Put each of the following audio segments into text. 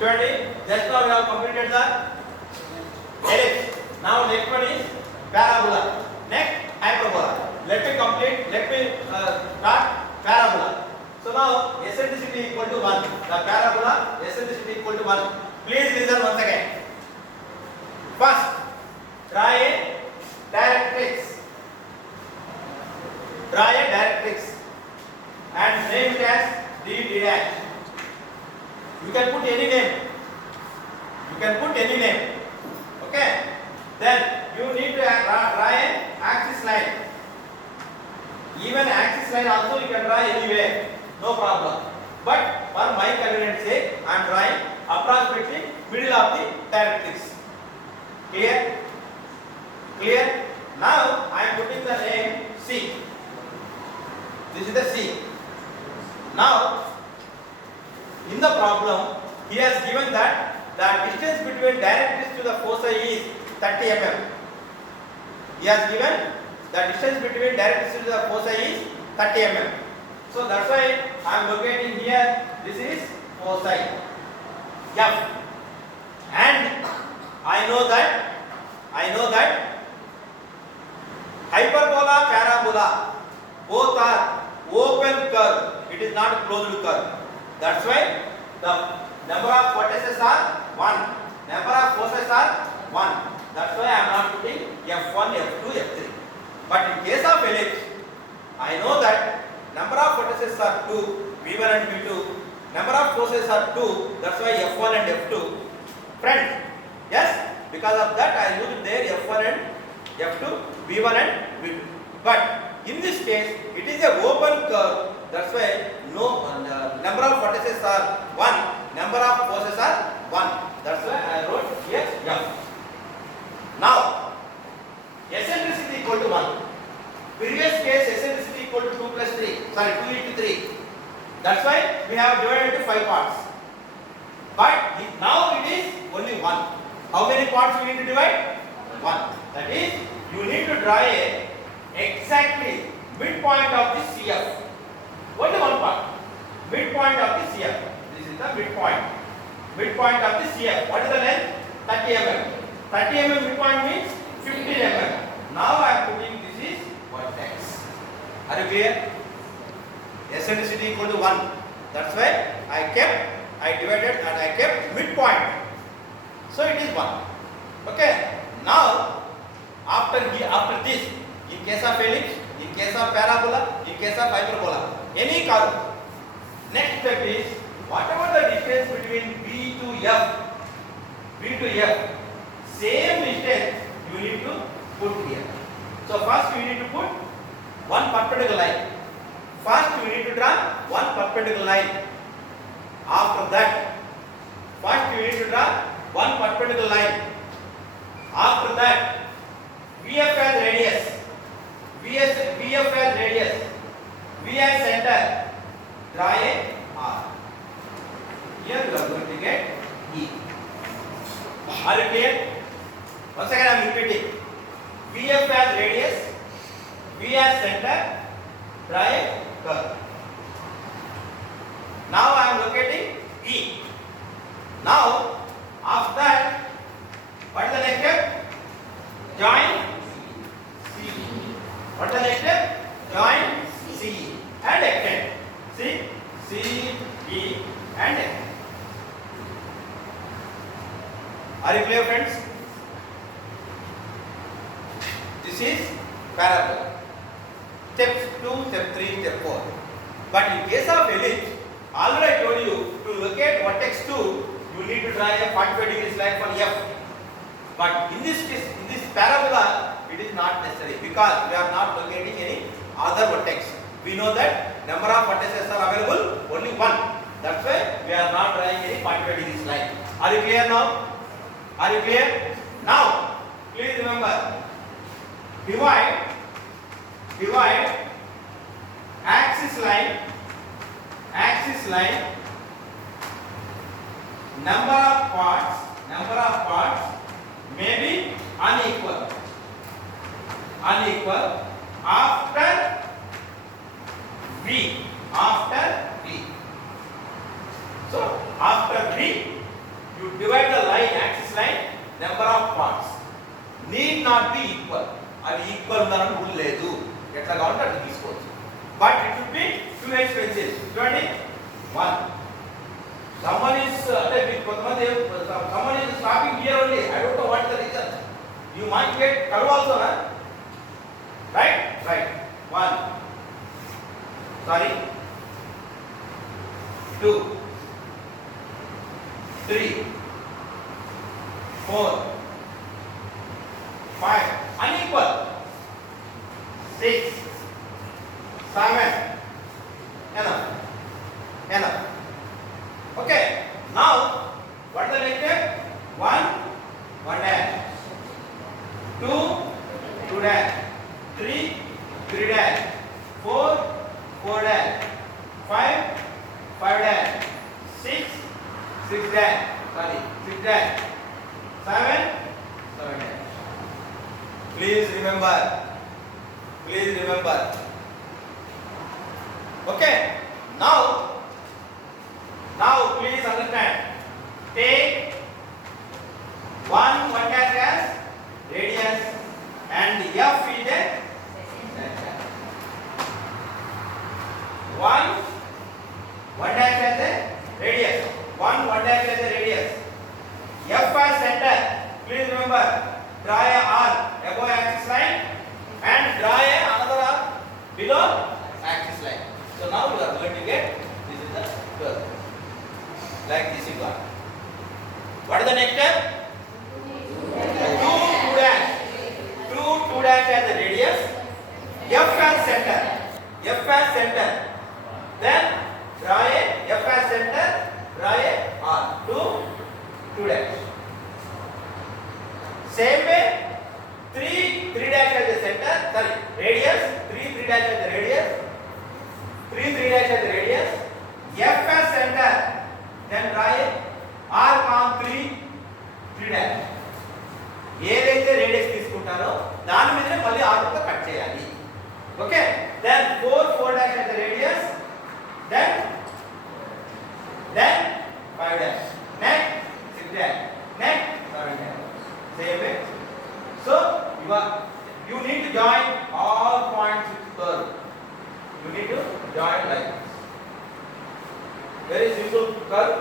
చూడండి, just now we have completed the ellipse. Now next one is parabola. Next hyperbola. Let me start parabola. So now eccentricity equal to 1. The parabola eccentricity equal to 1. Please listen once again. First, draw a directrix. Draw a directrix and name it as d dash. You can put any name. Okay. Then you need to draw an axis line. Even axis line also you can draw anywhere. No problem. But for my convenience sake, I am drawing approximately middle of the directrix. Clear? Now I am putting the name C. This is the C. Now in the problem, he has given that the distance between directrix to the foci is 30 mm. He has given the distance between directrix to the foci is 30 mm. So that's why I am locating here. This is foci F, and I know that hyperbola, parabola, both are open curve. It is not a closed curve. That's why the number of vertices are 1. Number of foci are 1. That's why I am not putting F1, F2, F3. But in case of ellipse, I know that number of vertices are 2, V1 and V2. Number of foci are 2. That's why F1 and F2. Friends, yes, because of that I used there F1 and F2, V1 and V2. But in this case, it is a open curve. That's why number of vertices are 1, number of foci are 1. That's why I wrote here F. Now, eccentricity equal to 1. Previous case eccentricity equal to 2 plus 3. Sorry, 2 into 3. That's why we have divided into 5 parts. But now it is only 1. How many parts we need to divide? 1. That is, you need to draw exactly midpoint of the CF. Only one part. Midpoint of the CF. This is the midpoint. Midpoint of the CF. What is the length? 30 mm. 30 mm midpoint means 15 mm. Now I am putting this is vertex. Are you clear? Eccentricity equal to 1. That's why I divided and I kept midpoint. So it is 1. Okay. Now after this, in case of ellipse, in case of parabola, in case of hyperbola, any curve, next step is whatever the distance between B to F, same distance you need to put here. So first you need to put one perpendicular line. First you need to draw one perpendicular line. After that, first you need to draw one perpendicular line. After that, VF as radius, V as center, draw a R. Here you are going to get E. Are you clear? Once again I am repeating. VF as radius, V as center, draw a curve. Now I am locating E. Now after that, what is the next step? Join C. What is the next step? Join C and extend. See? C, E and extend. Are you clear, friends? This is parabola. Step 2, step 3, step 4. But in case of ellipse, already I told you to locate vertex 2, you need to draw a 45 degrees line for F. But in this case, in this parabola, it is not necessary because we are not locating any other vertex. We know that number of vertices are available only 1. That's why we are not drawing any 45 degrees line. Are you clear now? Are you clear? Now, please remember, divide axis line, number of parts may be unequal after V. So after V, You divide the line, axis line, number of parts. Need not be equal. అది equal ఉందని rule లేదు. ఎట్లా కావాలంటే అట్లా తీసుకోవచ్చు. But it will be too expensive. చూడండి 1. Someone is కొంతమంది someone is stopping here only. I don't know what is the reason. You might get curve also, na? Right? Right. 1. Sorry. 2. 3. 4. 5. Unequal. 6. 7. Enough. Enough. Okay. Now, what is the next step? 1. 1 dash. 2. 2 dash. 3. 3 dash. 4. 4 dash. 5. 5 dash. 6. 6 dash. Sorry. 6 dash. 7. 7 dash. Please remember. Please remember. Okay. Now please understand. Take 1 dash as radius and F is a center. 1 dash as a radius. 1 dash as a radius. F as center. Please remember. Draw a arc above axis line and draw another arc below axis line. So now we are going to get this is the curve. Like this you got. What is the next step? 2 dash. 2 dash as the radius. F as center. F as center. Then draw a F as center. Draw a arc. 2 dash. Same way 3 dash as the center. Sorry, radius. 3 dash as the radius. 3 dash as the radius. F as center. Then draw a arc on 3 dash. ఏదైతే radius తీసుకుంటారో దాని మీదనే మళ్ళీ arc తో cut చేయాలి. Okay. Then 4 dash as the radius. Then 5 dash. Next 6 dash. Next 7 dash. Same way. So you need to join all points with curve. You need to join like this. Very simple curve.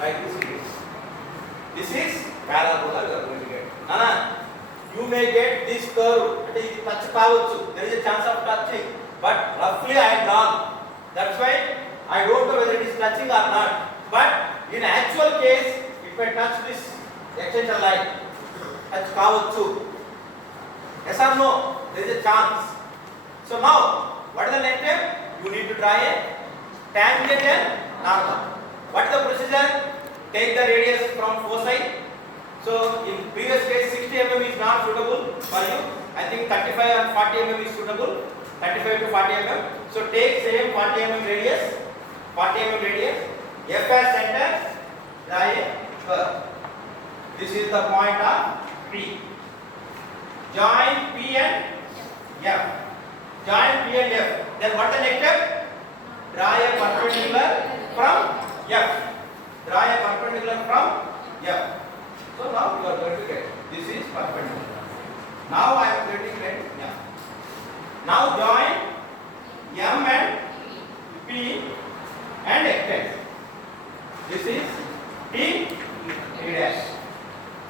Like this it is. This is parabola you are going to get. Nana, you may get this curve. Ante idi touch kavachchu. There is a chance of touching. But roughly I have drawn. That's why I don't know whether it is touching or not. But in actual case, if I touch this extension line, touch kavachchu. Yes or no? There is a chance. So now, what is the next step? You need to draw a tangent and normal. What is the procedure? Take the radius from foci. So in previous case 60 mm is not suitable for you. I think 35 and 40 mm is suitable. 35 to 40 mm. So take same 40 mm radius. 40 mm radius. F as center. Draw a curve. This is the point of P. Join P and F. Join P and F. Then what the next step? Draw a perpendicular from F. Draw a perpendicular from F. So now you are going to get this is perpendicular. Now I am getting F. Now join M and P and extend. This is T dash.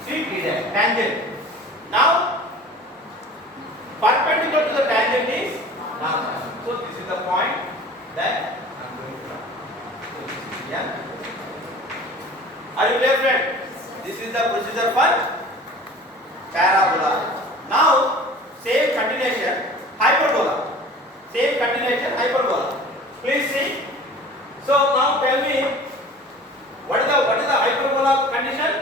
T dash tangent. Now perpendicular to the tangent is normal. So this is the point that I am going to draw. Yeah. Are you clear, friend? This is the procedure for parabola. Now same continuation hyperbola. Same continuation hyperbola. Please see. So now tell me what is the hyperbola condition?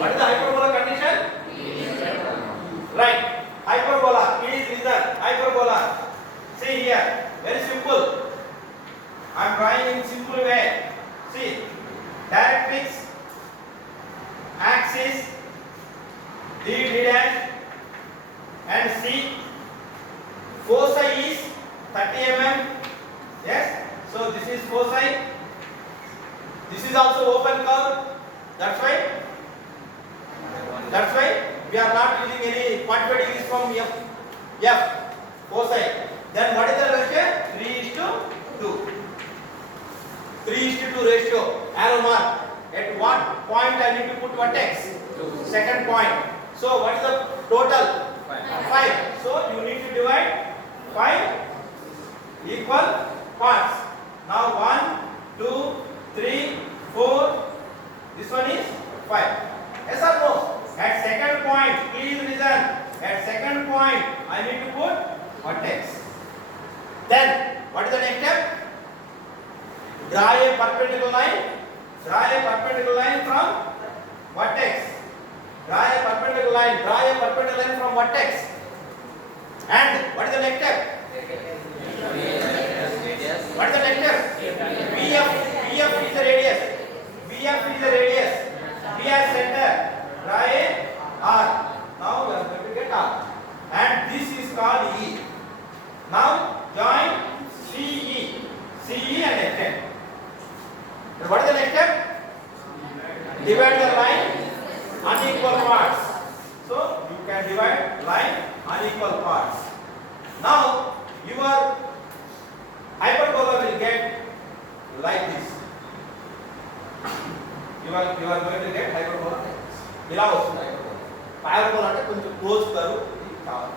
What is the hyperbola condition? Right. Hyperbola. Please listen. Hyperbola. See here. Very simple. I am drawing in simple way. See. Directrix, axis, D dash and C. Foci is 30 mm. Yes. So this is foci. is also open curve. That's why we are not using any 45 degrees from F cosine. Then what is the ratio? 3:2. 3:2 ratio. Arrow mark. At what point I need to put vertex? Second point. So what is the total? 5. So you need to divide 5 equal parts. Now 1, 2, 3, 4. This one is 5. Yes or no? At second point, please listen. At second point, I need to put vertex. Then what is the next step? Draw a perpendicular line. Draw a perpendicular line from vertex. Draw a perpendicular line. Draw a perpendicular line from vertex. And what is the next step? What is the next step? VF is the radius. VF is the radius. V as center. Draw a R. Now we are going to get R. And this is called E. Now join CE. CE and extend. What is the next step? Divide the line unequal parts. So you can divide line unequal parts. Now your hyperbola will get like this. You are going to get hyperbola. ఇలా వస్తుంది hyperbola. Parabola అంటే కొంచెం close curve ఇది కావాలి.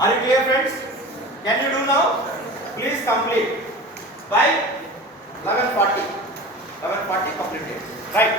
Are you clear, friends? Can you do now? Please complete by 11:40 completed. Right.